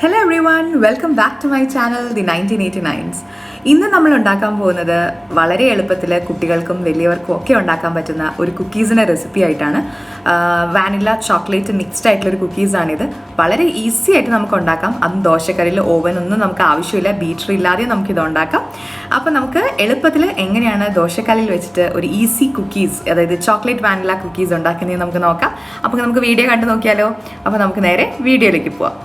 Hello everyone, welcome back to my channel, the 1989's. ഇന്ന് നമ്മൾ ഉണ്ടാക്കാൻ പോകുന്നത് വളരെ എളുപ്പത്തിൽ കുട്ടികൾക്കും വലിയവർക്കും ഒക്കെ ഉണ്ടാക്കാൻ പറ്റുന്ന ഒരു കുക്കീസിൻ്റെ റെസിപ്പി ആയിട്ടാണ്. വാനില ചോക്ലേറ്റ് മിക്സ്ഡ് ആയിട്ടുള്ളൊരു കുക്കീസാണിത്. വളരെ ഈസി ആയിട്ട് നമുക്ക് ഉണ്ടാക്കാം. അതും ദോശക്കല്ലിൽ ഓവനൊന്നും നമുക്ക് ആവശ്യമില്ല, ബീറ്റർ ഇല്ലാതെ നമുക്കിത് ഉണ്ടാക്കാം. അപ്പോൾ നമുക്ക് എളുപ്പത്തിൽ എങ്ങനെയാണ് ദോശക്കല്ലിൽ വെച്ചിട്ട് ഒരു ഈസി കുക്കീസ്, അതായത് ചോക്ലേറ്റ് വാനില കുക്കീസ് ഉണ്ടാക്കുന്നത് നമുക്ക് നോക്കാം. അപ്പോൾ നമുക്ക് വീഡിയോ കണ്ടു നോക്കിയാലോ. അപ്പോൾ നമുക്ക് നേരെ വീഡിയോയിലേക്ക് പോവാം.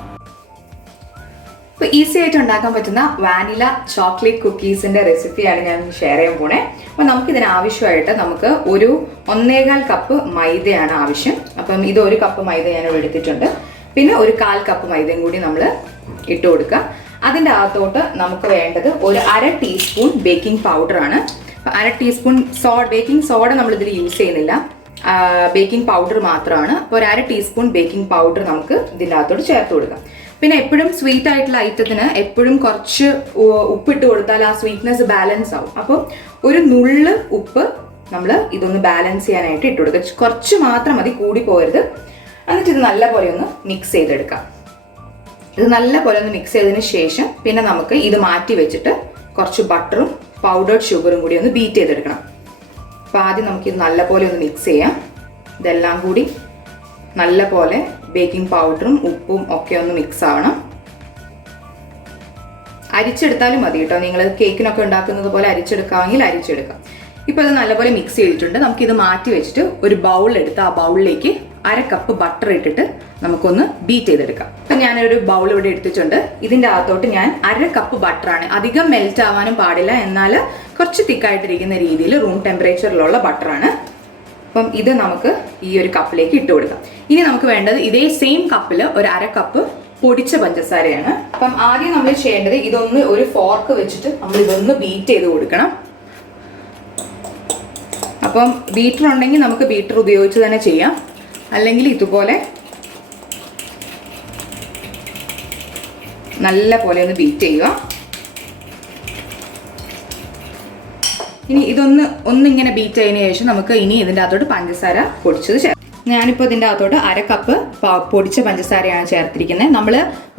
അപ്പോൾ ഈസി ആയിട്ട് ഉണ്ടാക്കാൻ പറ്റുന്ന വാനില ചോക്ലേറ്റ് കുക്കീസിൻ്റെ റെസിപ്പിയാണ് ഞാൻ ഷെയർ ചെയ്യാൻ പോണേ. അപ്പോൾ നമുക്കിതിന് ആവശ്യമായിട്ട് നമുക്ക് ഒരു 1.25 കപ്പ് മൈദയാണ് ആവശ്യം. അപ്പം ഇത് 1 കപ്പ് മൈദ ഞാൻ എടുത്തിട്ടുണ്ട്. പിന്നെ ഒരു 1/4 കപ്പ് മൈദയും കൂടി നമ്മൾ ഇട്ട് കൊടുക്കുക. അതിൻ്റെ അകത്തോട്ട് നമുക്ക് വേണ്ടത് ഒരു 1/2 ടീസ്പൂൺ ബേക്കിംഗ് പൗഡറാണ്. 1/2 ടീസ്പൂൺ ബേക്കിംഗ് സോഡ നമ്മളിതിൽ യൂസ് ചെയ്യുന്നില്ല, ബേക്കിംഗ് പൗഡർ മാത്രമാണ്. അപ്പോൾ ഒരു 1/2 ടീസ്പൂൺ ബേക്കിംഗ് പൗഡർ നമുക്ക് ഇതിൻ്റെ അകത്തോട്ട് ചേർത്ത് കൊടുക്കാം. പിന്നെ എപ്പോഴും സ്വീറ്റ് ആയിട്ടുള്ള ഐറ്റത്തിന് എപ്പോഴും കുറച്ച് ഉപ്പിട്ട് കൊടുത്താൽ ആ സ്വീറ്റ്നെസ് ബാലൻസ് ആവും. അപ്പോൾ ഒരു നുള്ള് ഉപ്പ് നമ്മൾ ഇതൊന്ന് ബാലൻസ് ചെയ്യാനായിട്ട് ഇട്ട് കൊടുക്കുക. കുറച്ച് മാത്രം മതി, കൂടി പോകരുത്. എന്നിട്ട് ഇത് നല്ലപോലെ ഒന്ന് മിക്സ് ചെയ്തെടുക്കാം. ഇത് നല്ലപോലെ ഒന്ന് മിക്സ് ചെയ്തതിന് ശേഷം പിന്നെ നമുക്ക് ഇത് മാറ്റി വെച്ചിട്ട് കുറച്ച് ബട്ടറും പൗഡേർഡ് ഷുഗറും കൂടി ഒന്ന് ബീറ്റ് ചെയ്തെടുക്കണം. അപ്പോൾ ആദ്യം നമുക്കിത് നല്ലപോലെ ഒന്ന് മിക്സ് ചെയ്യാം. ഇതെല്ലാം കൂടി നല്ലപോലെ ബേക്കിംഗ് പൗഡറും ഉപ്പും ഒക്കെ ഒന്ന് മിക്സ് ആവണം. അരിച്ചെടുത്താലും മതി കേട്ടോ, നിങ്ങൾ കേക്കിനൊക്കെ ഉണ്ടാക്കുന്നത് പോലെ അരിച്ചെടുക്കാമെങ്കിൽ അരിച്ചെടുക്കാം. ഇപ്പോൾ ഇത് നല്ലപോലെ മിക്സ് ചെയ്തിട്ടുണ്ട്. നമുക്കിത് മാറ്റി വെച്ചിട്ട് ഒരു ബൗൾ എടുത്ത് ആ ബൗളിലേക്ക് 1/2 കപ്പ് ബട്ടർ ഇട്ടിട്ട് നമുക്കൊന്ന് ബീറ്റ് ചെയ്തെടുക്കാം. അപ്പം ഞാനൊരു ബൗൾ ഇവിടെ എടുത്തിട്ടുണ്ട്. ഇതിൻ്റെ അകത്തോട്ട് ഞാൻ 1/2 കപ്പ് ബട്ടറാണ്, അധികം മെൽറ്റ് ആവാനും പാടില്ല, എന്നാൽ കുറച്ച് തിക്കായിട്ടിരിക്കുന്ന രീതിയിൽ റൂം ടെമ്പറേച്ചറിലുള്ള ബട്ടറാണ്. അപ്പം ഇത് നമുക്ക് ഈ ഒരു കപ്പിലേക്ക് ഇട്ട് കൊടുക്കാം. ഇനി നമുക്ക് വേണ്ടത് ഇതേ സെയിം കപ്പിൽ ഒരു 1/2 കപ്പ് പൊടിച്ച പഞ്ചസാരയാണ്. അപ്പം ആദ്യം നമ്മൾ ചെയ്യേണ്ടത് ഇതൊന്ന് ഒരു ഫോർക്ക് വെച്ചിട്ട് നമ്മൾ ഇതൊന്ന് ബീറ്റ് ചെയ്ത് കൊടുക്കണം. അപ്പം ബീറ്റർ ഉണ്ടെങ്കിൽ നമുക്ക് ബീറ്റർ ഉപയോഗിച്ച് തന്നെ ചെയ്യാം, അല്ലെങ്കിൽ ഇതുപോലെ നല്ല പോലെ ഒന്ന് ബീറ്റ് ചെയ്യുക. ഇനി ഒന്നിങ്ങനെ ബീറ്റ് ചെയ്തതിന് ശേഷം നമുക്ക് ഇനി ഇതിൻ്റെ അകത്തോട്ട് പഞ്ചസാര പൊടിച്ചത് ചേർക്കാം. ഞാനിപ്പോൾ ഇതിൻ്റെ അകത്തോട്ട് 1/2 കപ്പ് പൊടിച്ച പഞ്ചസാരയാണ് ചേർത്തിരിക്കുന്നത്. നമ്മൾ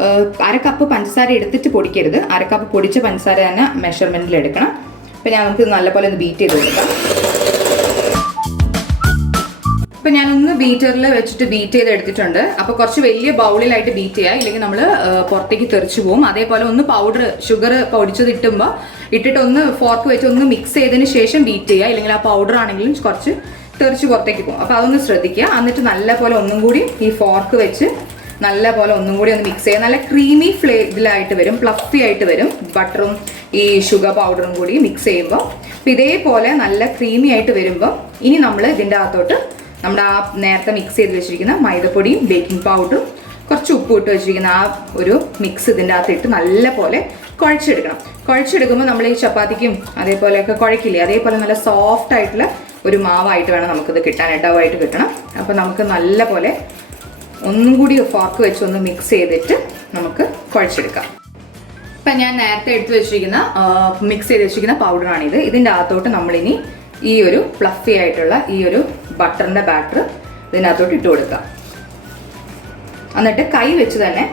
1/2 കപ്പ് പഞ്ചസാര എടുത്തിട്ട് പൊടിക്കരുത്, 1/2 കപ്പ് പൊടിച്ച പഞ്ചസാര തന്നെ മെഷർമെൻറ്റിൽ എടുക്കണം. അപ്പോൾ നമുക്ക് നല്ലപോലെ ഒന്ന് ബീറ്റ് ചെയ്ത് കൊടുക്കാം. അപ്പോൾ ഞാനൊന്ന് ബീറ്ററിൽ വെച്ചിട്ട് ബീറ്റ് ചെയ്ത് എടുത്തിട്ടുണ്ട്. അപ്പോൾ കുറച്ച് വലിയ ബൗളിലായിട്ട് ബീറ്റ് ചെയ്യുക, ഇല്ലെങ്കിൽ നമ്മൾ പുറത്തേക്ക് തെറിച്ച് പോകും. അതേപോലെ ഒന്ന് ഷുഗർ പൊടിച്ചത് ഇട്ടിട്ട് ഒന്ന് ഫോർക്ക് വെച്ച് ഒന്ന് മിക്സ് ചെയ്തതിന് ശേഷം ബീറ്റ് ചെയ്യുക, ഇല്ലെങ്കിൽ ആ പൗഡർ ആണെങ്കിലും കുറച്ച് തെറിച്ച് പുറത്തേക്ക് പോകും. അപ്പോൾ അതൊന്ന് ശ്രദ്ധിക്കുക. എന്നിട്ട് നല്ലപോലെ ഒന്നും കൂടി ഈ ഫോർക്ക് വെച്ച് നല്ലപോലെ ഒന്നും കൂടി ഒന്ന് മിക്സ് ചെയ്യുക. നല്ല ക്രീമി ഇതിലായിട്ട് വരും, ഫ്ലഫി ആയിട്ട് വരും, ബട്ടറും ഈ ഷുഗർ പൗഡറും കൂടി മിക്സ് ചെയ്യുമ്പോൾ. അപ്പോൾ ഇതേപോലെ നല്ല ക്രീമി ആയിട്ട് വരുമ്പോൾ ഇനി നമ്മൾ ഇതിൻ്റെ അകത്തോട്ട് നമ്മുടെ ആ നേരത്തെ മിക്സ് ചെയ്ത് വെച്ചിരിക്കുന്ന മൈദപ്പൊടിയും ബേക്കിംഗ് പൗഡറും കുറച്ച് ഉപ്പ് ഇട്ട് വെച്ചിരിക്കുന്ന ആ ഒരു മിക്സ് ഇതിൻ്റെ അകത്ത് ഇട്ട് നല്ലപോലെ കുഴച്ചെടുക്കണം. കുഴച്ചെടുക്കുമ്പോൾ നമ്മൾ ഈ ചപ്പാത്തിക്കും അതേപോലെയൊക്കെ കുഴക്കില്ലേ, അതേപോലെ നല്ല സോഫ്റ്റ് ആയിട്ടുള്ള ഒരു മാവായിട്ട് വേണം നമുക്കിത് കിട്ടാൻ, ഡവായിട്ട് കിട്ടണം. അപ്പോൾ നമുക്ക് നല്ലപോലെ ഒന്നും കൂടി ഫോർക്ക് വെച്ച് ഒന്ന് മിക്സ് ചെയ്തിട്ട് നമുക്ക് കുഴച്ചെടുക്കാം. ഇപ്പം ഞാൻ നേരത്തെ എടുത്ത് വെച്ചിരിക്കുന്ന മിക്സ് ചെയ്ത് വെച്ചിരിക്കുന്ന പൗഡറാണിത്. ഇതിൻ്റെ അകത്തോട്ട് നമ്മളിനി ഈ ഒരു ഫ്ലഫി ആയിട്ടുള്ള ഈ ഒരു ബട്ടറിൻ്റെ ബാറ്റർ ഇതിനകത്തോട്ട് ഇട്ട് കൊടുക്കുക. എന്നിട്ട് കൈ വെച്ച് തന്നെ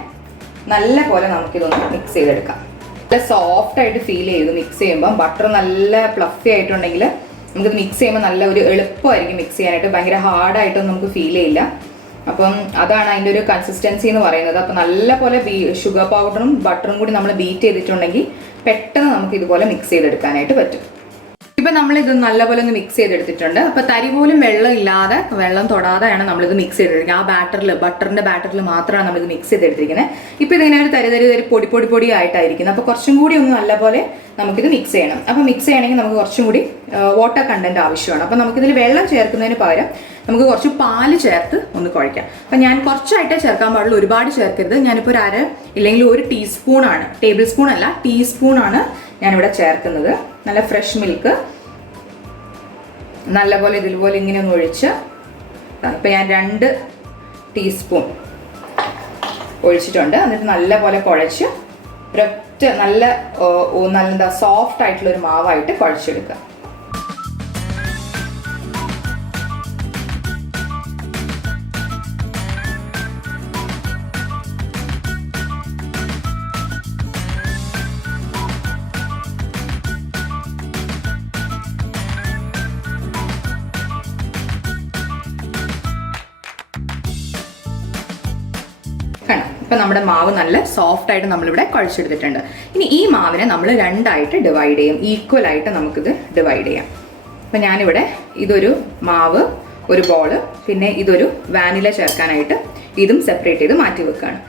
നല്ല പോലെ നമുക്കിതൊന്ന് മിക്സ് ചെയ്തെടുക്കാം. നല്ല സോഫ്റ്റ് ആയിട്ട് ഫീൽ ചെയ്തു മിക്സ് ചെയ്യുമ്പോൾ. ബട്ടർ നല്ല ഫ്ലഫി ആയിട്ടുണ്ടെങ്കിൽ നമുക്കിത് മിക്സ് ചെയ്യുമ്പോൾ നല്ല ഒരു എളുപ്പമായിരിക്കും മിക്സ് ചെയ്യാനായിട്ട്, ഭയങ്കര ഹാർഡായിട്ടൊന്നും നമുക്ക് ഫീൽ ചെയ്യില്ല. അപ്പം അതാണ് അതിൻ്റെ ഒരു കൺസിസ്റ്റൻസി എന്ന് പറയുന്നത്. അപ്പം നല്ല പോലെ ഷുഗർ പൗഡറും ബട്ടറും കൂടി നമ്മൾ ബീറ്റ് ചെയ്തിട്ടുണ്ടെങ്കിൽ പെട്ടെന്ന് നമുക്ക് ഇതുപോലെ മിക്സ് ചെയ്തെടുക്കാനായിട്ട് പറ്റും. ഇപ്പം നമ്മളിത് നല്ലപോലെ ഒന്ന് മിക്സ് ചെയ്തെടുത്തിട്ടുണ്ട്. അപ്പോൾ തരി പോലും വെള്ളം ഇല്ലാതെ, വെള്ളം തൊടാതെയാണ് നമ്മളിത് മിക്സ് ചെയ്തെടുക്കുന്നത്. ആ ബട്ടറിൻ്റെ ബാറ്ററിൽ മാത്രമാണ് നമ്മളിത് മിക്സ് ചെയ്തെടുത്തിരിക്കുന്നത്. ഇപ്പോൾ ഇതിങ്ങനെ ഒരു തരി പൊടി ആയിട്ടായിരിക്കുന്നത്. അപ്പോൾ കുറച്ചും കൂടി ഒന്ന് നല്ലപോലെ നമുക്കിത് മിക്സ് ചെയ്യണം. അപ്പോൾ മിക്സ് ചെയ്യണമെങ്കിൽ നമുക്ക് കുറച്ചും കൂടി വാട്ടർ കണ്ടന്റ് ആവശ്യമാണ്. അപ്പോൾ നമുക്കിതിൽ വെള്ളം ചേർക്കുന്നതിന് പകരം നമുക്ക് കുറച്ച് പാല് ചേർത്ത് ഒന്ന് കുഴയ്ക്കാം. അപ്പം ഞാൻ കുറച്ചായിട്ടേ ചേർക്കാൻ പാടുള്ളൂ, ഒരുപാട് ചേർക്കരുത്. ഞാനിപ്പോൾ ഒരു 1/2 ഇല്ലെങ്കിൽ 1 ടീസ്പൂണാണ്, ടേബിൾ സ്പൂൺ അല്ല, ടീസ്പൂണാണ് ഞാനിവിടെ ചേർക്കുന്നത്. നല്ല ഫ്രഷ് മിൽക്ക് നല്ലപോലെ ഇതുപോലെ ഇങ്ങനെ ഒന്ന് ഒഴിച്ച്, ഇപ്പം ഞാൻ 2 ടീസ്പൂൺ ഒഴിച്ചിട്ടുണ്ട്. എന്നിട്ട് നല്ലപോലെ കുഴച്ച് ഒരൊറ്റ നല്ല സോഫ്റ്റ് ആയിട്ടുള്ളൊരു മാവായിട്ട് കുഴച്ചെടുക്കുക. കാണാം. ഇപ്പം നമ്മുടെ മാവ് നല്ല സോഫ്റ്റ് ആയിട്ട് നമ്മളിവിടെ കുഴച്ചെടുത്തിട്ടുണ്ട്. ഇനി ഈ മാവിനെ നമ്മൾ രണ്ടായിട്ട് ഡിവൈഡ് ചെയ്യും. ഈക്വൽ ആയിട്ട് നമുക്കിത് ഡിവൈഡ് ചെയ്യാം. അപ്പം ഞാനിവിടെ ഇതൊരു മാവ്, ഒരു ബോള്, പിന്നെ ഇതൊരു വാനില ചേർക്കാനായിട്ട് ഇതും സെപ്പറേറ്റ് ചെയ്ത് മാറ്റി വെക്കുകയാണ്.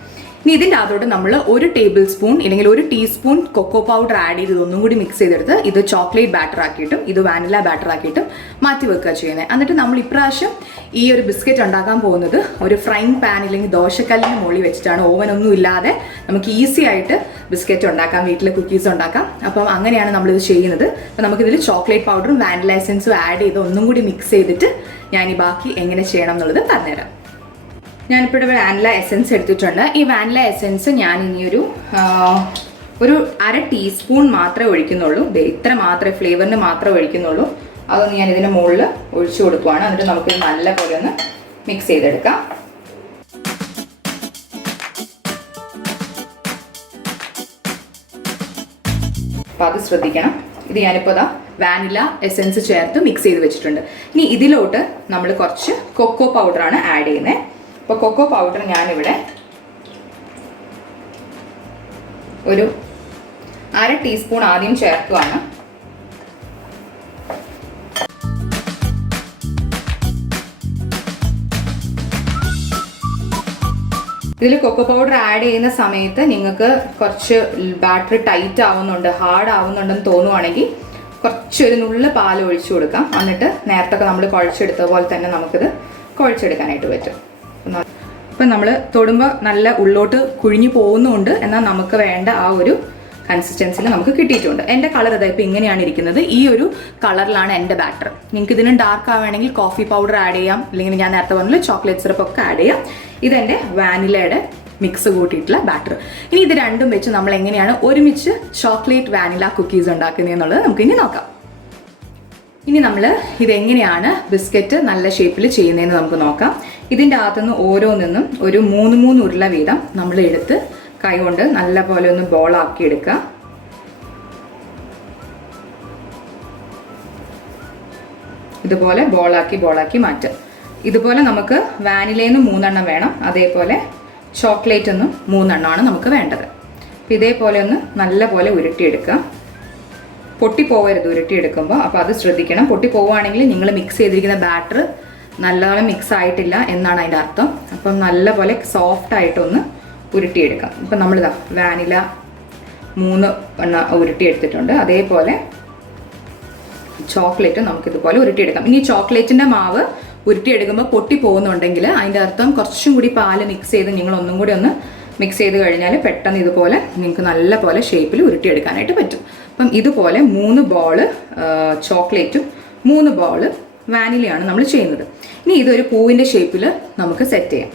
ഇനി ഇതിൻ്റെ അകത്തോട്ട് നമ്മൾ 1 ടേബിൾ സ്പൂൺ അല്ലെങ്കിൽ 1 ടീസ്പൂൺ കൊക്കോ പൗഡർ ആഡ് ചെയ്ത് ഇതൊന്നും കൂടി മിക്സ് ചെയ്തെടുത്ത് ഇത് ചോക്ലേറ്റ് ബാറ്റർ ആക്കിയിട്ടും ഇത് വാനില ബാറ്റർ ആക്കിയിട്ടും മാറ്റി വെക്കുക ചെയ്യുന്നത്. എന്നിട്ട് നമ്മൾ ഇപ്രാവശ്യം ഈ ഒരു ബിസ്ക്കറ്റ് ഉണ്ടാക്കാൻ പോകുന്നത് ഒരു ഫ്രൈങ് പാൻ അല്ലെങ്കിൽ ദോശക്കല്ലിന് മുകളിൽ വെച്ചിട്ടാണ്. ഓവനൊന്നും ഇല്ലാതെ നമുക്ക് ഈസി ആയിട്ട് ബിസ്ക്കറ്റ് ഉണ്ടാക്കാം, വീട്ടിൽ കുക്കീസ് ഉണ്ടാക്കാം. അപ്പം അങ്ങനെയാണ് നമ്മളിത് ചെയ്യുന്നത്. അപ്പം നമുക്കിതിൽ ചോക്ലേറ്റ് പൗഡറും വാനില എസൻസും ആഡ് ചെയ്ത് ഒന്നും കൂടി മിക്സ് ചെയ്തിട്ട് ഞാൻ ഈ ബാക്കി എങ്ങനെ ചെയ്യണം എന്നുള്ളത് പറഞ്ഞുതരാം. ഞാനിപ്പോൾ ഇവിടെ വാനില എസൻസ് എടുത്തിട്ടുണ്ട്. ഈ വാനില എസൻസ് ഞാൻ ഇനി ഒരു 1/2 ടീസ്പൂൺ മാത്രമേ ഒഴിക്കുന്നുള്ളൂ. ഇത്ര മാത്രമേ ഫ്ലേവറിന് മാത്രമേ ഒഴിക്കുന്നുള്ളൂ. അതൊന്ന് ഞാൻ ഇതിൻ്റെ മുകളിൽ ഒഴിച്ചു കൊടുക്കുവാണ്. എന്നിട്ട് നമുക്ക് നല്ല പോലെ ഒന്ന് മിക്സ് ചെയ്തെടുക്കാം. അപ്പം അത് ശ്രദ്ധിക്കണം. ഇത് ഞാനിപ്പോൾ വാനില എസൻസ് ചേർത്ത് മിക്സ് ചെയ്ത് വെച്ചിട്ടുണ്ട്. ഇനി ഇതിലോട്ട് നമ്മൾ കുറച്ച് കൊക്കോ പൗഡറാണ് ആഡ് ചെയ്യുന്നത്. അപ്പോൾ കൊക്കോ പൗഡർ ഞാനിവിടെ ഒരു 1/2 ടീസ്പൂൺ ആദ്യം ചേർക്കുവാണ്. ഇതിൽ കൊക്കോ പൗഡർ ആഡ് ചെയ്യുന്ന സമയത്ത് നിങ്ങൾക്ക് കുറച്ച് ബാറ്ററി ടൈറ്റ് ആവുന്നുണ്ട്, ഹാർഡ് ആവുന്നുണ്ടെന്ന് തോന്നുവാണെങ്കിൽ കുറച്ചൊരു നുള്ള് പാൽ ഒഴിച്ചു കൊടുക്കാം. എന്നിട്ട് നേരത്തെ നമ്മൾ കുഴച്ചെടുത്ത പോലെ തന്നെ നമുക്കിത് കുഴച്ചെടുക്കാനായിട്ട് പറ്റും. അപ്പം നമ്മൾ തൊടുമ്പോൾ നല്ല ഉള്ളോട്ട് കുഴിഞ്ഞു പോകുന്നുണ്ട്, എന്നാൽ നമുക്ക് വേണ്ട ആ ഒരു കൺസിസ്റ്റൻസിൽ നമുക്ക് കിട്ടിയിട്ടുണ്ട്. എൻ്റെ കളർ ഇതാ ഇപ്പോൾ ഇങ്ങനെയാണ് ഇരിക്കുന്നത്. ഈ ഒരു കളറിലാണ് എൻ്റെ ബാറ്റർ. നിങ്ങൾക്ക് ഇതിനും ഡാർക്ക് ആവുകയാണെങ്കിൽ കോഫി പൗഡർ ആഡ് ചെയ്യാം, അല്ലെങ്കിൽ ഞാൻ നേരത്തെ പറഞ്ഞില്ല ചോക്ലേറ്റ് സിറപ്പ് ഒക്കെ ആഡ് ചെയ്യാം. ഇതെൻ്റെ വാനിലയുടെ മിക്സ് കൂട്ടിയിട്ടുള്ള ബാറ്റർ. ഇനി ഇത് രണ്ടും വെച്ച് നമ്മൾ എങ്ങനെയാണ് ഒരുമിച്ച് ചോക്ലേറ്റ് വാനില കുക്കീസ് ഉണ്ടാക്കുന്നത് എന്നുള്ളത് നമുക്കിനി നോക്കാം. ഇനി നമ്മൾ ഇതെങ്ങനെയാണ് ബിസ്ക്കറ്റ് നല്ല ഷേപ്പിൽ ചെയ്യുന്നതെന്ന് നമുക്ക് നോക്കാം. ഇതിൻ്റെ അകത്തുനിന്ന് ഓരോന്നിന്നും ഒരു 3 ഉരുള വീതം നമ്മൾ എടുത്ത് കൈകൊണ്ട് നല്ല പോലെ ഒന്ന് ബോളാക്കി എടുക്കുക. ഇതുപോലെ ബോളാക്കി മാറ്റുക. ഇതുപോലെ നമുക്ക് വാനിലയിൽ നിന്ന് 3 എണ്ണം വേണം, അതേപോലെ ചോക്ലേറ്റ് ഒന്നും 3 എണ്ണമാണ് നമുക്ക് വേണ്ടത്. അപ്പം ഇതേപോലെ ഒന്ന് നല്ല പോലെ ഉരുട്ടിയെടുക്കുക. പൊട്ടിപ്പോവരുത് ഉരുട്ടിയെടുക്കുമ്പോൾ, അപ്പോൾ അത് ശ്രദ്ധിക്കണം. പൊട്ടിപ്പോവുകയാണെങ്കിൽ നിങ്ങൾ മിക്സ് ചെയ്തിരിക്കുന്ന ബാറ്റർ നല്ലപോലെ മിക്സ് ആയിട്ടില്ല എന്നാണ് അതിൻ്റെ അർത്ഥം. അപ്പം നല്ലപോലെ സോഫ്റ്റ് ആയിട്ടൊന്ന് ഉരുട്ടിയെടുക്കാം. ഇപ്പം നമ്മളിതാ വാനില 3 എണ്ണം ഉരുട്ടിയെടുത്തിട്ടുണ്ട്. അതേപോലെ ചോക്ലേറ്റ് നമുക്കിതുപോലെ ഉരുട്ടിയെടുക്കാം. ഇനി ചോക്ലേറ്റിൻ്റെ മാവ് ഉരുട്ടിയെടുക്കുമ്പോൾ പൊട്ടി പോകുന്നുണ്ടെങ്കിൽ അതിൻ്റെ അർത്ഥം കുറച്ചും കൂടി പാല് മിക്സ് ചെയ്ത് നിങ്ങൾ ഒന്നും കൂടി ഒന്ന് മിക്സ് ചെയ്ത് കഴിഞ്ഞാൽ പെട്ടെന്ന് ഇതുപോലെ നിങ്ങൾക്ക് നല്ല പോലെ ഷേപ്പിൽ ഉരുട്ടിയെടുക്കാനായിട്ട് പറ്റും. അപ്പം ഇതുപോലെ 3 ബോള് ചോക്ലേറ്റും 3 ബോള് വാനിലയാണ് നമ്മൾ ചെയ്യുന്നത്. ഇനി ഇതൊരു പൂവിൻ്റെ ഷേപ്പിൽ നമുക്ക് സെറ്റ് ചെയ്യാം.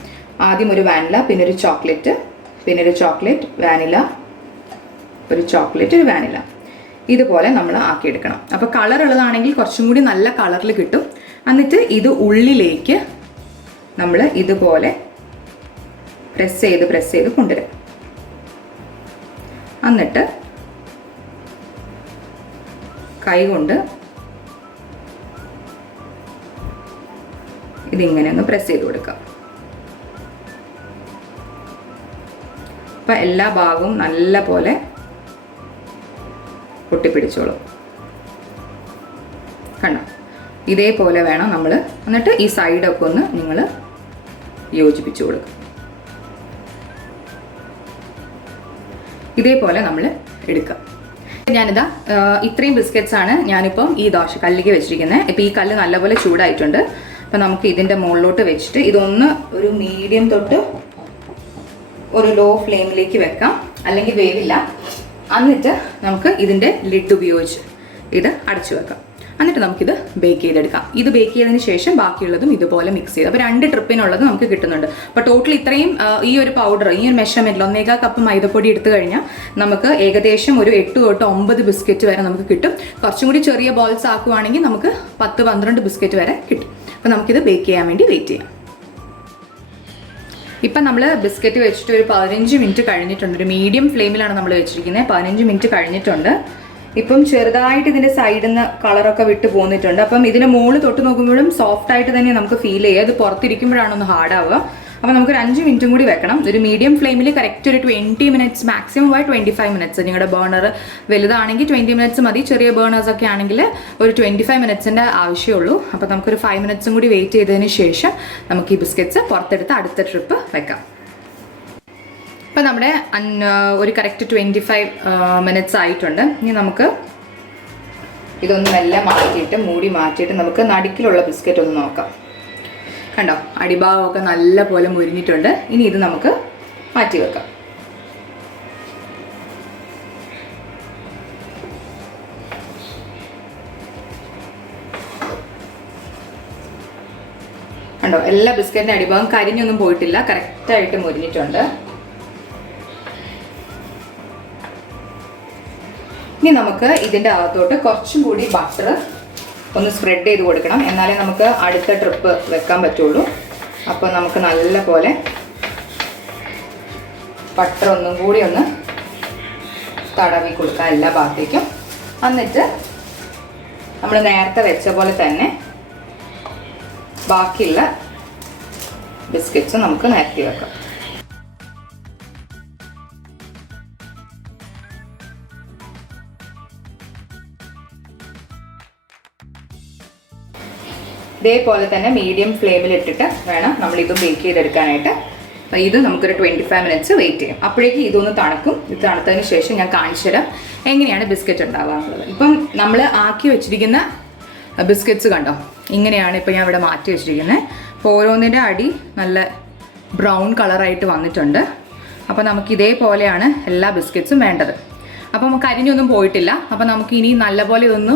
ആദ്യം ഒരു വാനില, പിന്നെ ഒരു ചോക്ലേറ്റ്, പിന്നെ ഒരു ചോക്ലേറ്റ് വാനില, ഒരു ചോക്ലേറ്റ്, ഒരു വാനില. ഇതുപോലെ നമ്മൾ ആക്കിയെടുക്കണം. അപ്പോൾ കളർ ഉള്ളതാണെങ്കിൽ കുറച്ചും കൂടി നല്ല കളറിൽ കിട്ടും. എന്നിട്ട് ഇത് ഉള്ളിലേക്ക് നമ്മൾ ഇതുപോലെ പ്രസ് ചെയ്ത് കൊണ്ടുവരാം. എന്നിട്ട് കൈകൊണ്ട് ഇതിങ്ങനെ ഒന്ന് പ്രസ് ചെയ്ത് കൊടുക്കാം. അപ്പം എല്ലാ ഭാഗവും നല്ല പോലെ പൊട്ടിപ്പിടിച്ചോളും. കണ്ടോ? ഇതേപോലെ വേണം നമ്മൾ. എന്നിട്ട് ഈ സൈഡൊക്കെ ഒന്ന് നിങ്ങൾ യോജിപ്പിച്ചു കൊടുക്കും. ഇതേപോലെ നമ്മൾ എടുക്കുക. ഞാനിതാ ഇത്രയും ബിസ്ക്കറ്റ്സ് ആണ് ഞാനിപ്പം ഈ ദോശക്കല്ലിലേക്ക് വെച്ചിരിക്കുന്നത്. ഇപ്പം ഈ കല്ല് നല്ലപോലെ ചൂടായിട്ടുണ്ട്. അപ്പം നമുക്ക് ഇതിൻ്റെ മുകളിലോട്ട് വെച്ചിട്ട് ഇതൊന്ന് ഒരു മീഡിയം തൊട്ട് ഒരു ലോ ഫ്ലെയിമിലേക്ക് വെക്കാം, അല്ലെങ്കിൽ വേവില്ല. എന്നിട്ട് നമുക്ക് ഇതിൻ്റെ ലിഡ് ഉപയോഗിച്ച് ഇത് അടച്ചു വെക്കാം. എന്നിട്ട് നമുക്കിത് ബേക്ക് ചെയ്തെടുക്കാം. ഇത് ബേക്ക് ചെയ്തതിന് ശേഷം ബാക്കിയുള്ളതും ഇതുപോലെ മിക്സ് ചെയ്ത്, അപ്പോൾ 2 ട്രിപ്പിനുള്ളത് നമുക്ക് കിട്ടുന്നുണ്ട്. അപ്പോൾ ടോട്ടൽ ഇത്രയും ഈ ഒരു പൗഡർ, ഈ ഒരു മെഷർമെൻറ്റിൽ 1/4 കപ്പ് മൈദപ്പൊടി എടുത്തു കഴിഞ്ഞാൽ നമുക്ക് ഏകദേശം ഒരു 8 തൊട്ട് 9 ബിസ്ക്കറ്റ് വരെ നമുക്ക് കിട്ടും. കുറച്ചും കൂടി ചെറിയ ബോൾസ് ആക്കുവാണെങ്കിൽ നമുക്ക് 10-12 ബിസ്ക്കറ്റ് വരെ കിട്ടും. അപ്പോൾ നമുക്കിത് ബേക്ക് ചെയ്യാൻ വേണ്ടി വെയിറ്റ് ചെയ്യാം. ഇപ്പം നമ്മൾ ബിസ്ക്കറ്റ് വെച്ചിട്ട് ഒരു 15 മിനിറ്റ് കഴിഞ്ഞിട്ടുണ്ട്. ഒരു മീഡിയം ഫ്ലെയിമിലാണ് നമ്മൾ വെച്ചിരിക്കുന്നത്. 15 മിനിറ്റ് കഴിഞ്ഞിട്ടുണ്ട്. ഇപ്പം ചെറുതായിട്ട് ഇതിൻ്റെ സൈഡിൽ നിന്ന് കളറൊക്കെ വിട്ട് പോന്നിട്ടുണ്ട്. അപ്പം ഇതിൻ്റെ മുകളിൽ തൊട്ട് നോക്കുമ്പോഴും സോഫ്റ്റ് ആയിട്ട് തന്നെ നമുക്ക് ഫീൽ ചെയ്യുക. ഇത് പുറത്തിരിക്കുമ്പോഴാണ് ഒന്ന് ഹാർഡാവുക. അപ്പോൾ നമുക്കൊരു 5 മിനിറ്റും കൂടി വെക്കണം. ഒരു മീഡിയം ഫ്ലെയിമിൽ കറക്റ്റ് ഒരു 20 മിനിറ്റ്സ്, മാക്സിമം 25 മിനിറ്റ്സ്. നിങ്ങളുടെ ബേണർ വലുതാണെങ്കിൽ 20 മിനിറ്റ്സ് മതി. ചെറിയ ബേണേഴ്സ് ഒക്കെ ആണെങ്കിൽ ഒരു 25 മിനിറ്റ്സിൻ്റെ ആവശ്യമുള്ളൂ. അപ്പോൾ നമുക്കൊരു 5 മിനിറ്റ്സും കൂടി വെയിറ്റ് ചെയ്തതിന് ശേഷം നമുക്ക് ഈ ബിസ്ക്കറ്റ്സ് പുറത്തെടുത്ത് അടുത്ത ട്രിപ്പ് വെക്കാം. അപ്പോൾ നമ്മുടെ ഒരു കറക്റ്റ് 25 മിനിറ്റ്സ് ആയിട്ടുണ്ട്. ഇനി നമുക്ക് ഇതൊന്ന് മെല്ലെ മാറ്റിയിട്ട് മൂടി മാറ്റിയിട്ട് നമുക്ക് നടുക്കിലുള്ള ബിസ്ക്കറ്റ് ഒന്ന് നോക്കാം. കണ്ടോ, അടിഭാഗമൊക്കെ നല്ല പോലെ മുരിഞ്ഞിട്ടുണ്ട്. ഇനി ഇത് നമുക്ക് മാറ്റി വെക്കാം. കണ്ടോ, എല്ലാ ബിസ്ക്കറ്റിൻ്റെ അടിഭാഗം കരിഞ്ഞൊന്നും പോയിട്ടില്ല, കറക്റ്റായിട്ട് മുരിഞ്ഞിട്ടുണ്ട്. ഇനി നമുക്ക് ഇതിൻ്റെ അകത്തോട്ട് കുറച്ചും കൂടി ബട്ടർ ഒന്ന് സ്പ്രെഡ് ചെയ്ത് കൊടുക്കണം, എന്നാലേ നമുക്ക് അടുത്ത ട്രിപ്പ് വെക്കാൻ പറ്റുള്ളൂ. അപ്പോൾ നമുക്ക് നല്ല പോലെ ബട്ടർ ഒന്നും കൂടി ഒന്ന് തടവി കൊടുക്കാം എല്ലാ ഭാഗത്തേക്കും. എന്നിട്ട് നമ്മൾ നേരത്തെ വെച്ച പോലെ തന്നെ ബാക്കിയുള്ള ബിസ്ക്കറ്റ്സ് നമുക്ക് നിരത്തി വെക്കാം. ഇതേപോലെ തന്നെ മീഡിയം ഫ്ലെയിമിൽ ഇട്ടിട്ട് വേണം നമ്മൾ ഇത് ബേക്ക് ചെയ്തെടുക്കാനായിട്ട്. അപ്പോൾ ഇത് നമുക്കൊരു 25 മിനിറ്റ്സ് വെയിറ്റ് ചെയ്യും. അപ്പോഴേക്കും ഇതൊന്ന് തണുക്കും. ഇത് തണുത്തതിന് ശേഷം ഞാൻ കാണിച്ചു തരാം എങ്ങനെയാണ് ബിസ്ക്കറ്റ് ഉണ്ടാകാറുള്ളത്. ഇപ്പം നമ്മൾ ആക്കി വെച്ചിരിക്കുന്ന ബിസ്ക്കറ്റ്സ് കണ്ടോ, ഇങ്ങനെയാണ് ഇപ്പോൾ ഞാൻ ഇവിടെ മാറ്റി വെച്ചിരിക്കുന്നത്. അപ്പോൾ ഓരോന്നിൻ്റെ അടി നല്ല ബ്രൗൺ കളറായിട്ട് വന്നിട്ടുണ്ട്. അപ്പോൾ നമുക്ക് ഇതേപോലെയാണ് എല്ലാ ബിസ്ക്കറ്റ്സും വേണ്ടത്. അപ്പം കരിഞ്ഞൊന്നും പോയിട്ടില്ല. അപ്പം നമുക്ക് ഇനി നല്ലപോലെ ഇതൊന്ന്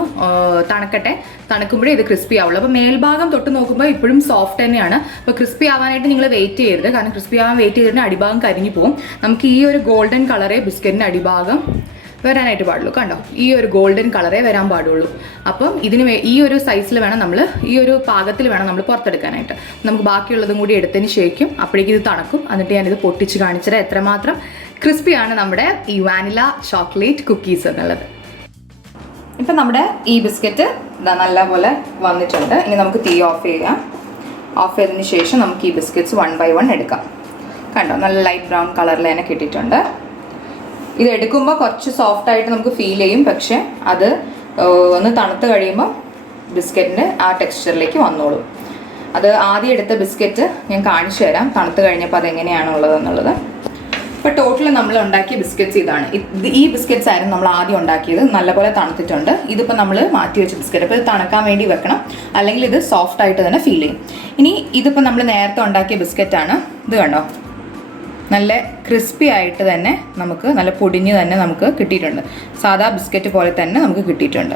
തണുക്കട്ടെ. തണുക്കുമ്പോഴേ ഇത് ക്രിസ്പി ആവുള്ളൂ. അപ്പോൾ മേൽഭാഗം തൊട്ട് നോക്കുമ്പോൾ ഇപ്പോഴും സോഫ്റ്റ് തന്നെയാണ്. അപ്പോൾ ക്രിസ്പി ആവാനായിട്ട് നിങ്ങൾ വെയിറ്റ് ചെയ്യരുത്, കാരണം ക്രിസ്പി ആവാൻ വെയിറ്റ് ചെയ്തിട്ട് അടിഭാഗം കരിഞ്ഞു പോകും. നമുക്ക് ഈ ഒരു ഗോൾഡൻ കളറേ ബിസ്ക്കറ്റിൻ്റെ അടിഭാഗം വരാനായിട്ട് പാടുള്ളൂ. കണ്ടോ, ഈ ഒരു ഗോൾഡൻ കളറേ വരാൻ പാടുള്ളൂ. അപ്പം ഇതിന് ഈ ഒരു സൈസിൽ വേണം നമ്മൾ, ഈ ഒരു പാകത്തിൽ വേണം നമ്മൾ പുറത്തെടുക്കാനായിട്ട്. നമുക്ക് ബാക്കിയുള്ളതും കൂടി എടുത്തതിന് ശേഷം അപ്പോഴേക്കും ഇത് തണുക്കും. എന്നിട്ട് ഞാനിത് പൊട്ടിച്ച് കാണിച്ചത് എത്രമാത്രം ക്രിസ്പിയാണ് നമ്മുടെ ഈ വാനില ചോക്ലേറ്റ് കുക്കീസ് എന്നുള്ളത്. ഇപ്പം നമ്മുടെ ഈ ബിസ്ക്കറ്റ് നല്ലപോലെ വന്നിട്ടുണ്ട്. ഇനി നമുക്ക് തീ ഓഫ് ചെയ്യാം. ഓഫ് ചെയ്തതിന് ശേഷം നമുക്ക് ഈ ബിസ്ക്കറ്റ്സ് 1 by 1 എടുക്കാം. കണ്ടോ, നല്ല ലൈറ്റ് ബ്രൗൺ കളറിൽ തന്നെ കിട്ടിയിട്ടുണ്ട്. ഇത് എടുക്കുമ്പോൾ കുറച്ച് സോഫ്റ്റായിട്ട് നമുക്ക് ഫീൽ ചെയ്യും, പക്ഷേ അത് ഒന്ന് തണുത്ത് കഴിയുമ്പോൾ ബിസ്ക്കറ്റിൻ്റെ ആ ടെക്സ്ചറിലേക്ക് വന്നോളും. അത് ആദ്യം എടുത്ത ബിസ്ക്കറ്റ് ഞാൻ കാണിച്ചു തരാം തണുത്ത് കഴിഞ്ഞപ്പോൾ അതെങ്ങനെയാണുള്ളതെന്നുള്ളത്. ഇപ്പോൾ ടോട്ടൽ നമ്മൾ ഉണ്ടാക്കിയ ബിസ്ക്കറ്റ്സ് ഇതാണ്. ഈ ബിസ്ക്കറ്റ്സ് ആയിരുന്നു നമ്മൾ ആദ്യം ഉണ്ടാക്കിയത്. നല്ലപോലെ തണുത്തിട്ടുണ്ട്. ഇതിപ്പോൾ നമ്മൾ മാറ്റി വെച്ച ബിസ്ക്കറ്റ്. അപ്പോൾ ഇത് തണുക്കാൻ വേണ്ടി വെക്കണം, അല്ലെങ്കിൽ ഇത് സോഫ്റ്റ് ആയിട്ട് തന്നെ ഫീൽ ചെയ്യും. ഇനി ഇതിപ്പോൾ നമ്മൾ നേരത്തെ ഉണ്ടാക്കിയ ബിസ്ക്കറ്റാണ്. ഇത് കണ്ടോ, നല്ല ക്രിസ്പി ആയിട്ട് തന്നെ നമുക്ക് നല്ല പൊടിഞ്ഞ് തന്നെ നമുക്ക് കിട്ടിയിട്ടുണ്ട്. സാധാ ബിസ്ക്കറ്റ് പോലെ തന്നെ നമുക്ക് കിട്ടിയിട്ടുണ്ട്.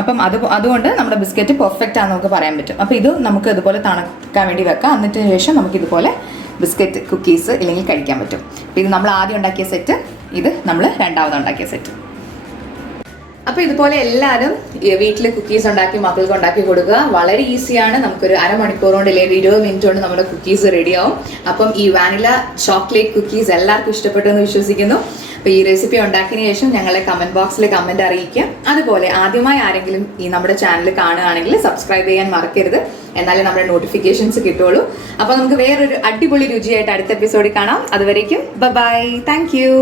അപ്പം അതുകൊണ്ട് നമ്മുടെ ബിസ്ക്കറ്റ് പെർഫെക്റ്റ് ആണെന്ന് നമുക്ക് പറയാൻ പറ്റും. അപ്പോൾ ഇത് നമുക്ക് ഇതുപോലെ തണുക്കാൻ വേണ്ടി വെക്കാം. എന്നിട്ട് ശേഷം നമുക്കിതുപോലെ ബിസ്ക്കറ്റ് കുക്കീസ് ഇല്ലെങ്കിൽ കഴിക്കാൻ പറ്റും. അപ്പോൾ ഇത് നമ്മൾ ആദ്യം ഉണ്ടാക്കിയ സെറ്റ്, ഇത് നമ്മൾ രണ്ടാമത് ഉണ്ടാക്കിയ സെറ്റ്. അപ്പോൾ ഇതുപോലെ എല്ലാവരും വീട്ടിൽ കുക്കീസ് ഉണ്ടാക്കി മക്കൾക്ക് ഉണ്ടാക്കി കൊടുക്കുക. വളരെ ഈസിയാണ്. നമുക്കൊരു അരമണിക്കൂർ കൊണ്ട് അല്ലെങ്കിൽ 20 മിനിറ്റ് കൊണ്ട് നമ്മുടെ കുക്കീസ് റെഡിയാവും. അപ്പം ഈ വാനില ചോക്ലേറ്റ് കുക്കീസ് എല്ലാവർക്കും ഇഷ്ടപ്പെട്ടു എന്ന് വിശ്വസിക്കുന്നു. അപ്പോൾ ഈ റെസിപ്പി ഉണ്ടാക്കിയതിന് ശേഷം ഞങ്ങളെ കമൻറ്റ് ബോക്സിൽ കമൻറ്റ് അറിയിക്കുക. അതുപോലെ ആദ്യമായി ആരെങ്കിലും ഈ നമ്മുടെ ചാനൽ കാണുകയാണെങ്കിൽ സബ്സ്ക്രൈബ് ചെയ്യാൻ മറക്കരുത്, എന്നാലേ നമ്മുടെ നോട്ടിഫിക്കേഷൻസ് കിട്ടുള്ളൂ. അപ്പോൾ നമുക്ക് വേറൊരു അടിപൊളി രുചിയായിട്ട് അടുത്ത എപ്പിസോഡിൽ കാണാം. അതുവരേക്കും ബൈ, താങ്ക് യു.